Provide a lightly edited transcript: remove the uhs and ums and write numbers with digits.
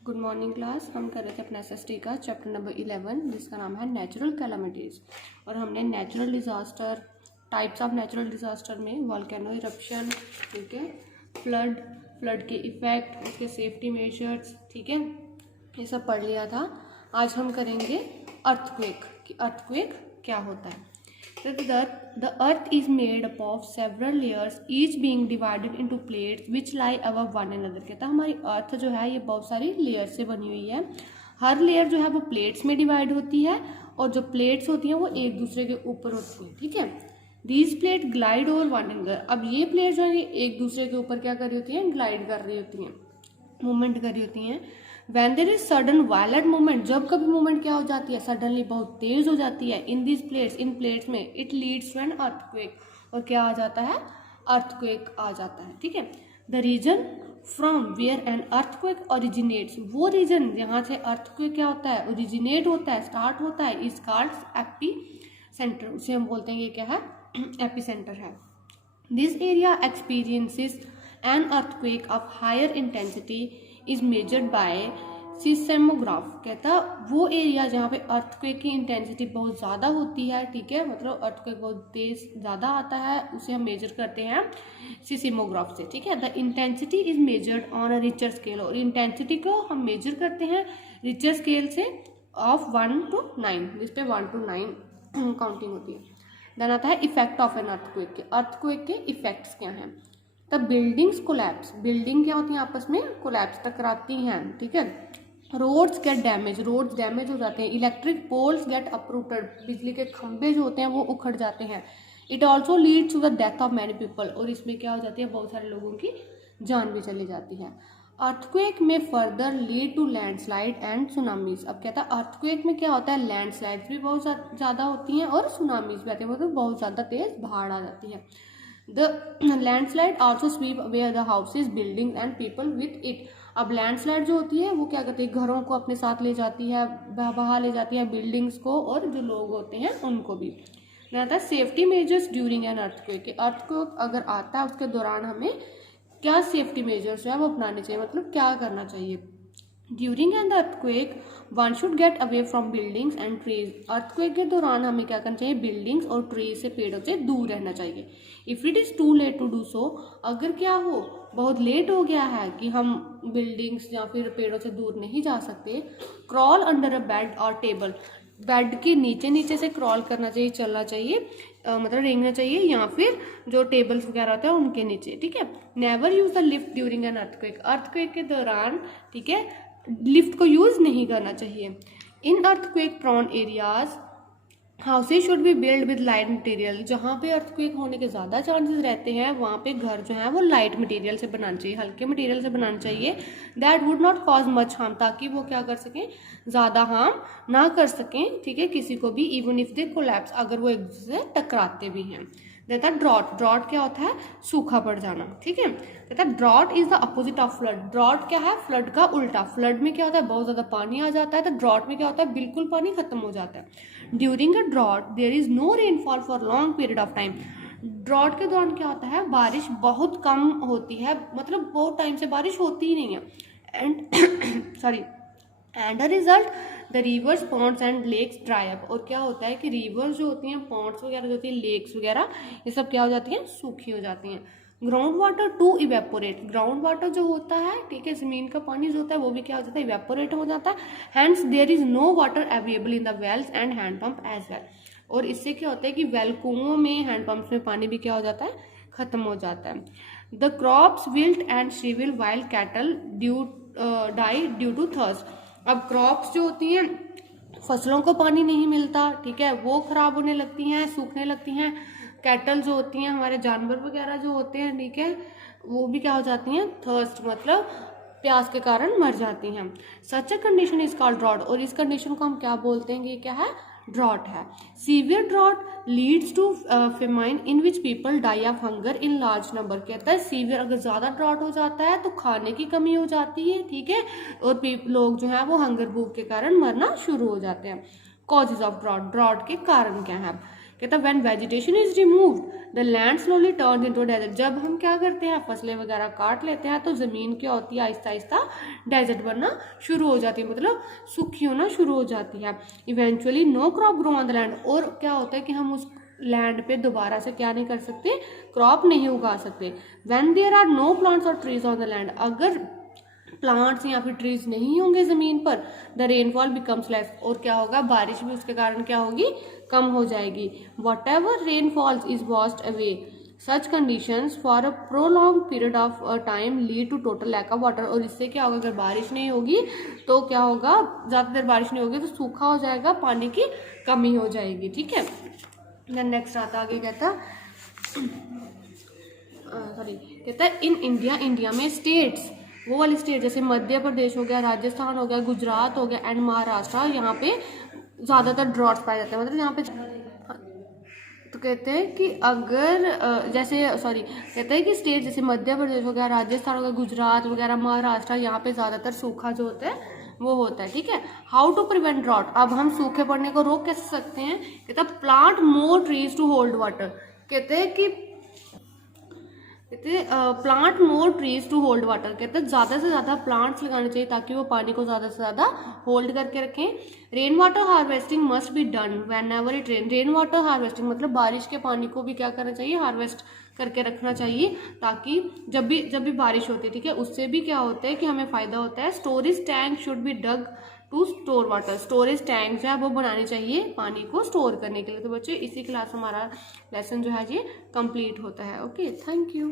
Good morning class. हम कर रहे थे अपना एसएसटी का चैप्टर नंबर 11 जिसका नाम है नेचुरल कैलामिटीज़। और हमने natural disaster, types of natural disaster में वॉल्केनो इरप्शन, ठीक है, फ्लड के इफ़ेक्ट, उसके सेफ्टी मेजर्स, ठीक है, ये सब पढ़ लिया था। आज हम करेंगे अर्थक्वेक कि अर्थक्वेक क्या होता है। The earth is made up of several layers, each being divided into plates which lie above one another। कहता है हमारी अर्थ जो है ये बहुत सारी लेयर से बनी हुई है। हर लेयर जो है वो प्लेट्स में डिवाइड होती है और जो प्लेट्स होती हैं वो एक दूसरे के ऊपर होती हैं, ठीक है। These plate glide over one another। अब ये प्लेट जो है ये एक दूसरे के ऊपर क्या कर रही होती हैं, ग्लाइड कर रही होती हैं, मूवमेंट कर रही होती हैं। When there is sudden violent movement, जब कभी मूवमेंट क्या हो जाती है, सडनली बहुत तेज हो जाती है, इन दिस प्लेट्स, इन प्लेट्स में, it leads to an earthquake. और क्या आ जाता है, अर्थक्वेक आ जाता है, ठीक है। The region from where an earthquake originates, वो रीजन जहाँ से अर्थक्वेक क्या होता है, ओरिजिनेट होता है, स्टार्ट होता है, इज कॉल्ड एपी सेंटर। उसे हम बोलते हैं ये क्या है, एपी सेंटर है। This area experiences an earthquake of higher intensity is measured by seismograph. कहता वो एरिया जहाँ पे अर्थक्वेक की इंटेंसिटी बहुत ज़्यादा होती है, ठीक है, मतलब अर्थक्वेक बहुत तेज ज़्यादा आता है, उसे हम मेजर करते हैं सीस्मेग्राफ से, ठीक है। The intensity is measured on a Richter scale, और इंटेंसिटी को हम मेजर करते हैं रिचर स्केल से ऑफ 1 to 9, जिस पे 1 to 9 काउंटिंग होती है। देन आता है इफेक्ट ऑफ एन अर्थक्वेक के, अर्थक्वेक के इफेक्ट्स क्या हैं। तब बिल्डिंग्स कोलैप्स, बिल्डिंग क्या होती हैं आपस में कोलैप्स, टकराती हैं, ठीक है। Roads get damage, roads damage हो जाते हैं। इलेक्ट्रिक पोल्स गेट अपरूटेड, बिजली के खंभे जो होते हैं वो उखड़ जाते हैं। It also leads to the death of many people, और इसमें क्या हो जाती है, बहुत सारे लोगों की जान भी चली जाती है। अर्थक्वेक में further lead to landslide and tsunamis. अब कहता है अर्थक्वेक में क्या होता है, लैंडस्लाइड्स भी बहुत ज़्यादा होती हैं और सुनामीज भी आती हैं, मतलब बहुत ज़्यादा तेज बाढ़ आ जाती है। The landslide also sweep away the houses, buildings and people with it। अब लैंडस्लाइड जो होती है वो क्या करती है, घरों को अपने साथ ले जाती है, बहा ले जाती है, बिल्डिंग्स को, और जो लोग होते हैं उनको भी। आता है safety measures during an earthquake. Earthquake अगर आता है उसके दौरान हमें क्या सेफ्टी मेजर्स जो है वो अपनाने चाहिए, मतलब क्या करना चाहिए। During an earthquake one should get away from buildings and trees. Earthquake के दौरान हमें क्या करना चाहिए, बिल्डिंग्स और ट्रीज से, पेड़ों से दूर रहना चाहिए। If it is too late to do so, अगर क्या हो बहुत लेट हो गया है कि हम बिल्डिंग्स या फिर पेड़ों से दूर नहीं जा सकते, क्रॉल अंडर अ बेड और टेबल। बेड के नीचे नीचे से क्रॉल करना चाहिए, चलना चाहिए, मतलब रेंगना चाहिए, या फिर जो टेबल्स वगैरह होते हैं उनके नीचे, ठीक है। Never use the lift during an earthquake. Earthquake के दौरान, ठीक है, लिफ्ट को यूज नहीं करना चाहिए। In earthquake prone areas houses should be build with light material. जहाँ पे अर्थक्वेक होने के ज़्यादा चांसेस रहते हैं वहाँ पे घर जो है वो लाइट मटेरियल से बनाना चाहिए, हल्के मटेरियल से बनाना चाहिए। That would not cause much harm, ताकि वो क्या कर सकें, ज़्यादा हार्म ना कर सकें, ठीक है, किसी को भी, इवन इफ दे कोलैप्स, अगर वो एक दूसरे से टकराते भी हैं। देता ड्रॉट, ड्रॉट क्या होता है, सूखा पड़ जाना, ठीक है। देता drought is the opposite of flood. Drought क्या है, फ्लड का उल्टा। फ्लड में क्या होता है, बहुत ज़्यादा पानी आ जाता है, तो ड्रॉट में क्या होता है, बिल्कुल पानी खत्म हो जाता है। During a drought there is no rainfall for long period of time. Drought के दौरान क्या होता है, बारिश बहुत कम होती है, मतलब बहुत टाइम से बारिश होती ही नहीं है। And sorry and a result the rivers, ponds and lakes dry up. और क्या होता है कि रिवर्स जो होती हैं, पॉन्ड्स वगैरह जो होती हैं, लेक्स वगैरह, ये सब क्या हो जाती हैं, सूखी हो जाती हैं। Ground water to evaporate. Ground water जो होता है, ठीक है, जमीन का पानी जो होता है वो भी क्या हो जाता है, इवेपोरेट हो जाता है। Hence there is no water available in the wells and handpump as well. और इससे क्या होता है कि वेल, कुओं में, हैंडपम्प्स में पानी भी क्या हो जाता है, खत्म हो जाता है। The crops wilt and shrivel wild cattle die due to thirst. अब क्रॉप्स जो होती हैं, फसलों को पानी नहीं मिलता, ठीक है, वो खराब होने लगती हैं, सूखने लगती हैं। कैटल जो होती हैं, हमारे जानवर वगैरह जो होते हैं, ठीक है, वो भी क्या हो जाती हैं, थर्स्ट मतलब प्यास के कारण मर जाती हैं। Such a condition is called drought. और इस कंडीशन को हम क्या बोलते हैं, ये क्या है, ड्रॉट है। Severe drought leads to famine in which people die of hunger in large number. कहता है सीवियर अगर ज़्यादा ड्रॉट हो जाता है तो खाने की कमी हो जाती है, ठीक है, और लोग जो है वो हंगर भूख के कारण मरना शुरू हो जाते हैं। कॉजेज ऑफ ड्रॉट, ड्रॉट के कारण क्या है। कहता है when vegetation is removed the land slowly turns into desert. जब हम क्या करते हैं, फसलें वगैरह काट लेते हैं तो ज़मीन क्या होती है, आहिस्ता आहिस्ता डेजर्ट बनना शुरू हो जाती है, मतलब सूखी होना शुरू हो जाती है। Eventually no crop grow on the land, और क्या होता है कि हम उस लैंड पे दोबारा से क्या नहीं कर सकते, क्रॉप नहीं उगा सकते। When there are no plants और ट्रीज ऑन द लैंड, अगर प्लांट्स या फिर ट्रीज नहीं होंगे ज़मीन पर, द रेनफॉल बिकम्स लेस, और क्या होगा, बारिश भी उसके कारण क्या होगी, कम हो जाएगी। Whatever rainfalls is washed away, such conditions for a prolong period of time lead to total lack of water. और इससे क्या होगा, अगर बारिश नहीं होगी तो क्या होगा, ज़्यादा देर बारिश नहीं होगी तो सूखा हो जाएगा, पानी की कमी हो जाएगी। ठीक है, देन नेक्स्ट आता आगे, कहता कहता है इन इंडिया, इंडिया में स्टेट्स, वो वाली स्टेट जैसे मध्य प्रदेश हो गया, राजस्थान हो गया, गुजरात हो गया एंड महाराष्ट्र, यहाँ पे ज़्यादातर ड्रॉट्स पाए जाते हैं, मतलब यहाँ पे। तो कहते हैं कि अगर कहते हैं कि स्टेट जैसे मध्य प्रदेश हो गया, राजस्थान हो गया, गुजरात वगैरह, महाराष्ट्र, यहाँ पे ज़्यादातर सूखा जो होता है वो होता है। ठीक है, हाउ टू प्रिवेंट ड्रॉट, अब हम सूखे पड़ने को रोक कैसे सकते हैं, कहते हैं plant more trees to hold water. कहते हैं कि plant more trees to hold water, कहते हैं ज़्यादा से ज़्यादा प्लांट्स लगाने चाहिए ताकि वो पानी को ज़्यादा से ज़्यादा होल्ड करके रखें। Rain water harvesting must be done when ever it rain, rain water harvesting मतलब बारिश के पानी को भी क्या करना चाहिए, हार्वेस्ट करके रखना चाहिए, ताकि जब भी बारिश होती है, ठीक है, उससे भी क्या होता है कि हमें फ़ायदा होता है। Storage tank should be dug to store water, storage tank जो है वो बनाने चाहिए पानी को स्टोर करने के लिए। तो बच्चे इसी क्लास हमारा लेसन जो है ये कंप्लीट होता है। Okay, thank you.